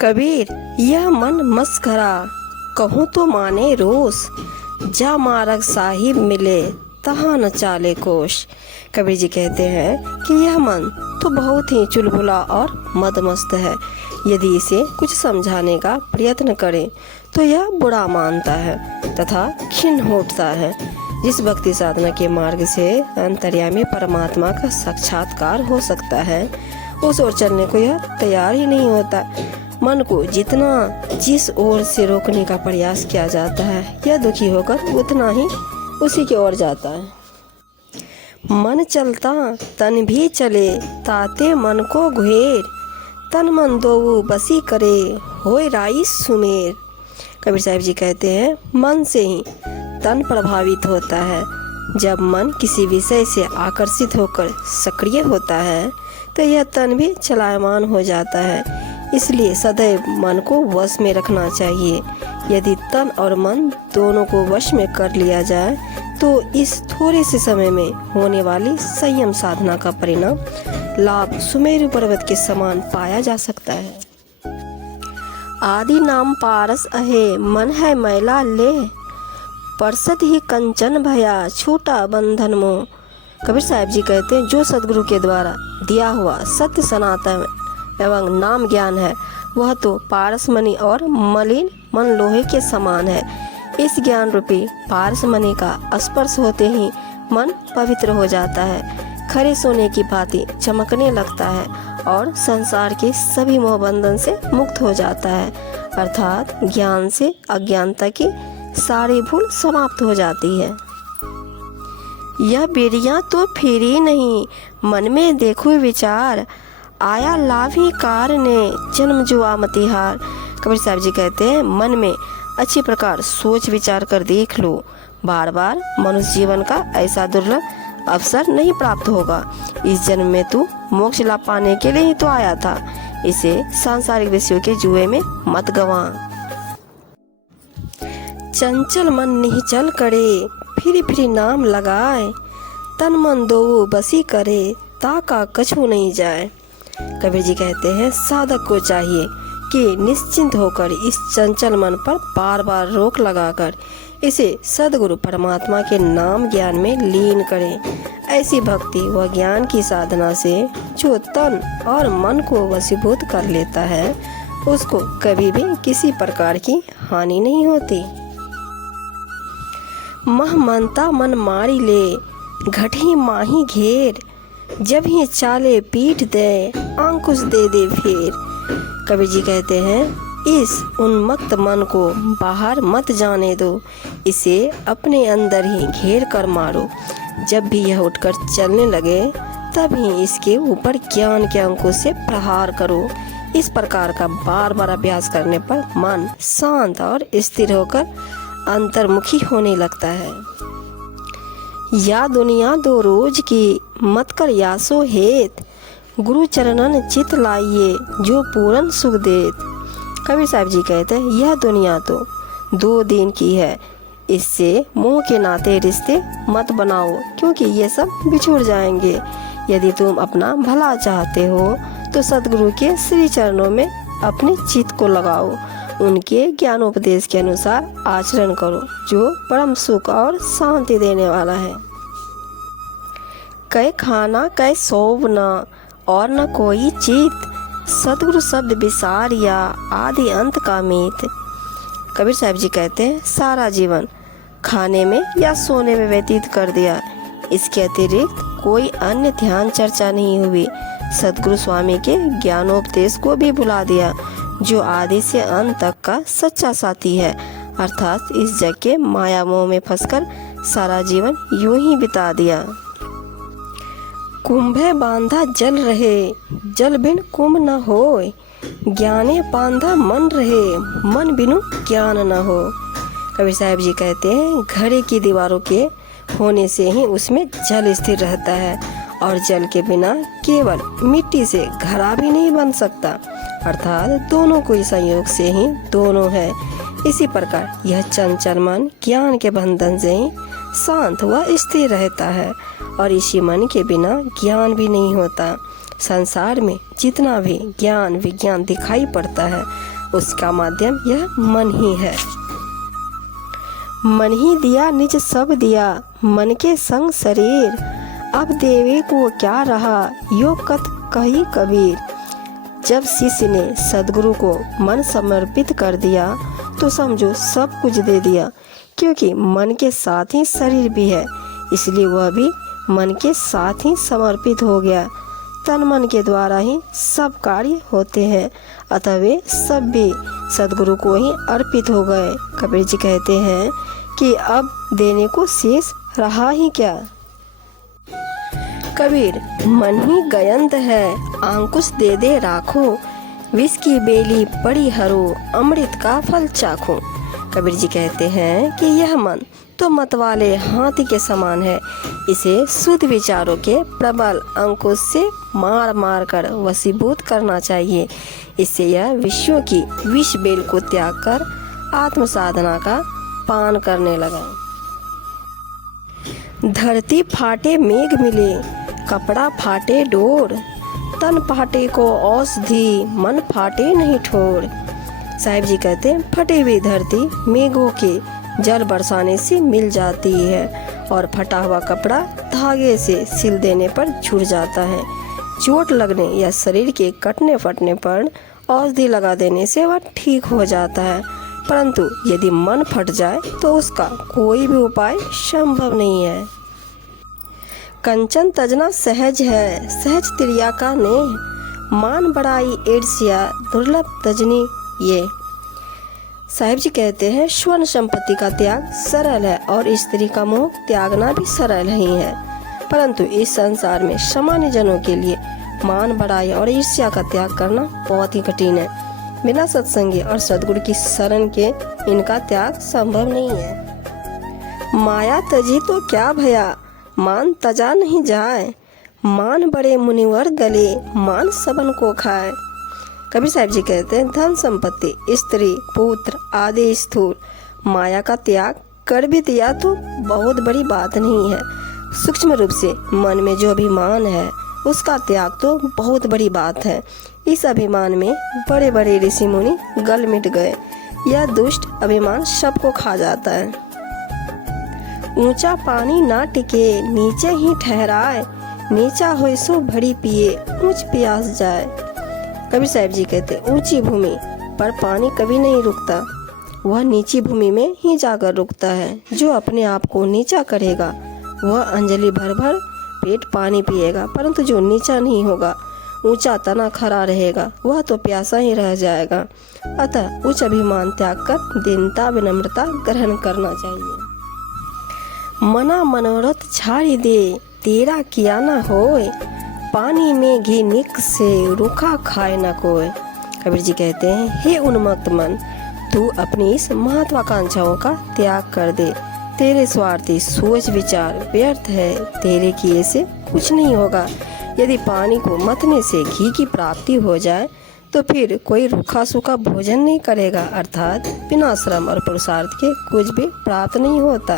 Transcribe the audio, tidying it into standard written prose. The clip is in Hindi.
कबीर यह मन मस्खरा, कहूँ तो माने रोस, जा मार्ग साहिब मिले तहाँ न चाले कोश। कबीर जी कहते हैं कि यह मन तो बहुत ही चुलबुला और मदमस्त है। यदि इसे कुछ समझाने का प्रयत्न करें तो यह बुरा मानता है तथा खिन्न होता है। जिस भक्ति साधना के मार्ग से अंतर्यामी परमात्मा का साक्षात्कार हो सकता है, उस ओर चलने को यह तैयार ही नहीं होता। मन को जिस ओर से रोकने का प्रयास किया जाता है, यह दुखी होकर उतना ही उसी की ओर जाता है। मन चलता तन भी चले, ताते मन को घेर, तन मन दोऊ बसी करे, होय राई सुमेर। कबीर साहब जी कहते हैं, मन से ही तन प्रभावित होता है। जब मन किसी विषय से आकर्षित होकर सक्रिय होता है तो यह तन भी चलायमान हो जाता है। इसलिए सदैव मन को वश में रखना चाहिए। यदि तन और मन दोनों को वश में कर लिया जाए तो इस थोड़े से समय में होने वाली संयम साधना का परिणाम लाभ सुमेरु पर्वत के समान पाया जा सकता है। आदि नाम पारस अहे, मन है मैला ले, परसत ही कंचन भया, छूटा बंधन मोह। कबीर साहब जी कहते हैं, जो सदगुरु के द्वारा दिया हुआ सत्य सनातन एवं नाम ज्ञान है, वह तो पारस मणि और मलिन मन लोहे के समान है। इस ज्ञान रूपी पारस मणि का स्पर्श होते ही मन पवित्र हो जाता है, खरे सोने की भांति चमकने लगता है और संसार के सभी मोह बंधन से मुक्त हो जाता है। अर्थात ज्ञान से अज्ञानता की सारी भूल समाप्त हो जाती है। यह बेड़ियाँ तो फेरी नहीं, मन में देखो विचार, आया लाभ ही कार ने, जन्म जुआ मतिहार। कबीर साहब जी कहते हैं, मन में अच्छी प्रकार सोच विचार कर देख लो। बार बार मनुष्य जीवन का ऐसा दुर्लभ अवसर नहीं प्राप्त होगा। इस जन्म में तू मोक्ष लाभ पाने के लिए ही तो आया था। इसे सांसारिक विषयों के जुए में मत गंवा। चंचल मन निश्चल करे, फिर फिर नाम लगाए, तन मन दो बसी करे, ताका कछु नहीं जाए। कबीर जी कहते हैं, साधक को चाहिए कि निश्चिंत होकर इस चंचल मन पर बार बार रोक लगाकर इसे सद्गुरु परमात्मा के नाम ज्ञान में लीन करें। ऐसी भक्ति व ज्ञान की साधना से जो तन और मन को वशीभूत कर लेता है, उसको कभी भी किसी प्रकार की हानि नहीं होती। मह मनता मन मारी ले, घटी माही घेर, जब ही चाले पीठ दे, अंकुश दे दे फेर। कबीर जी कहते हैं, इस उन्मत्त मन को बाहर मत जाने दो, इसे अपने अंदर ही घेर कर मारो। जब भी यह उठकर चलने लगे तभी इसके ऊपर ज्ञान के अंकुश से प्रहार करो। इस प्रकार का बार बार अभ्यास करने पर मन शांत और स्थिर होकर अंतर्मुखी होने लगता है। या दुनिया दो रोज की, मत कर यासो हेत, गुरु चरणन चित लाइए, जो पूरन सुख देत। कबीर साहब जी कहते हैं, यह दुनिया तो 2 दिन की है, इससे मोह के नाते रिश्ते मत बनाओ, क्योंकि ये सब बिछुड़ जाएंगे। यदि तुम अपना भला चाहते हो तो सद्गुरु के श्री चरणों में अपने चित्त को लगाओ, उनके ज्ञानोपदेश के अनुसार आचरण करो, जो परम सुख और शांति देने वाला है। कै खाना कै सोवना, और न कोई चीत, सद्गुरु शब्द विसारिया, आदि अंत का मीत। कबीर साहब जी कहते हैं, सारा जीवन खाने में या सोने में व्यतीत कर दिया, इसके अतिरिक्त कोई अन्य ध्यान चर्चा नहीं हुई। सद्गुरु स्वामी के ज्ञानोपदेश को भी भुला दिया, जो आदि से अंत तक का सच्चा साथी है। अर्थात इस जग के माया मोह में फंसकर सारा जीवन यूं ही बिता दिया। कुंभे बांधा जल रहे, जल बिन कुंभ न होय, ज्ञाने बांधा मन रहे, मन बिनु ज्ञान न हो। कबीर साहब जी कहते हैं, घड़े की दीवारों के होने से ही उसमें जल स्थिर रहता है, और जल के बिना केवल मिट्टी से घड़ा भी नहीं बन सकता। अर्थात दोनों को संयोग से ही दोनों है। इसी प्रकार यह चंचल मन ज्ञान के बंधन से ही शांत व स्थिर रहता है, और इसी मन के बिना ज्ञान भी नहीं होता। संसार में जितना भी ज्ञान विज्ञान दिखाई पड़ता है उसका माध्यम यह मन ही है। मन ही दिया निज सब दिया, मन के संग शरीर, अब देवे को क्या रहा, यो कथ कही कबीर। जब शिष्य ने सदगुरु को मन समर्पित कर दिया तो समझो सब कुछ दे दिया, क्योंकि मन के साथ ही शरीर भी है, इसलिए वह भी मन के साथ ही समर्पित हो गया। तन मन के द्वारा ही सब कार्य होते हैं, अतः वे सब भी सदगुरु को ही अर्पित हो गए। कबीर जी कहते हैं कि अब देने को शेष रहा ही क्या। कबीर मन ही गयंत है, अंकुश दे दे राखो, विष की बेली पड़ी हरो, अमृत का फल चाखो। कबीर जी कहते हैं कि यह मन तो मतवाले हाथी के समान है, इसे शुद्ध विचारों के प्रबल अंकुश से मार मार कर वशीभूत करना चाहिए। इससे यह विषयों की विष बेल को त्याग कर आत्म साधना का पान करने लगा। धरती फाटे मेघ मिले, कपड़ा फाटे डोर, तन फाटे को औषधि, मन फाटे नहीं ठोर। साहिब जी कहते हैं फटी हुई धरती मेघों के जल बरसाने से मिल जाती है और फटा हुआ कपड़ा धागे से सिल देने पर छूट जाता है। चोट लगने या शरीर के कटने फटने पर औषधि लगा देने से वह ठीक हो जाता है, परंतु यदि मन फट जाए तो उसका कोई भी उपाय संभव नहीं है। कंचन तजना सहज है, सहज तिरिया का नेह, मान बड़ाई ईर्ष्या दुर्लभ तजनी ये। साहिब जी कहते हैं स्वर्ण संपत्ति का त्याग सरल है और स्त्री का मोह त्यागना भी सरल ही है, परंतु इस संसार में सामान्य जनों के लिए मान बड़ाई और ईर्ष्या का त्याग करना बहुत ही कठिन है। बिना सत्संगी और सदगुरु की शरण के इनका त्याग संभव नहीं है। माया तजी तो क्या भया, मान तजा नहीं जाए, मान बड़े मुनिवर गले, मान सबन को खाए। कबीर साहिब जी कहते हैं धन संपत्ति स्त्री पुत्र आदि स्थूल माया का त्याग कर भी दिया तो बहुत बड़ी बात नहीं है। सूक्ष्म रूप से मन में जो अभिमान है उसका त्याग तो बहुत बड़ी बात है। इस अभिमान में बड़े बड़े ऋषि मुनि गल मिट गए। यह दुष्ट अभिमान सबको खा जाता है। ऊंचा पानी ना टिके नीचे ही ठहराए, नीचा हो सो भरी पिए ऊंच प्यास जाए। कबीर साहिब जी कहते ऊंची भूमि पर पानी कभी नहीं रुकता, वह नीची भूमि में ही जाकर रुकता है। जो अपने आप को नीचा करेगा वह अंजलि भर भर पेट पानी पिएगा, परंतु जो नीचा नहीं होगा ऊंचा तना खड़ा रहेगा वह तो प्यासा ही रह जाएगा। अतः उच्च अभिमान त्याग कर दीनता विनम्रता ग्रहण करना चाहिए। मना मनोरथ छाड़ी दे तेरा किया न होए, पानी में घी निक से रूखा खाए न कोई। कबीर जी कहते हैं हे उन्मत्त मन, तू अपनी इस महत्वाकांक्षाओं का त्याग कर दे। तेरे स्वार्थी सोच विचार व्यर्थ है, तेरे किए से कुछ नहीं होगा। यदि पानी को मथने से घी की प्राप्ति हो जाए तो फिर कोई रूखा सूखा भोजन नहीं करेगा, अर्थात बिना श्रम और पुरुषार्थ के कुछ भी प्राप्त नहीं होता।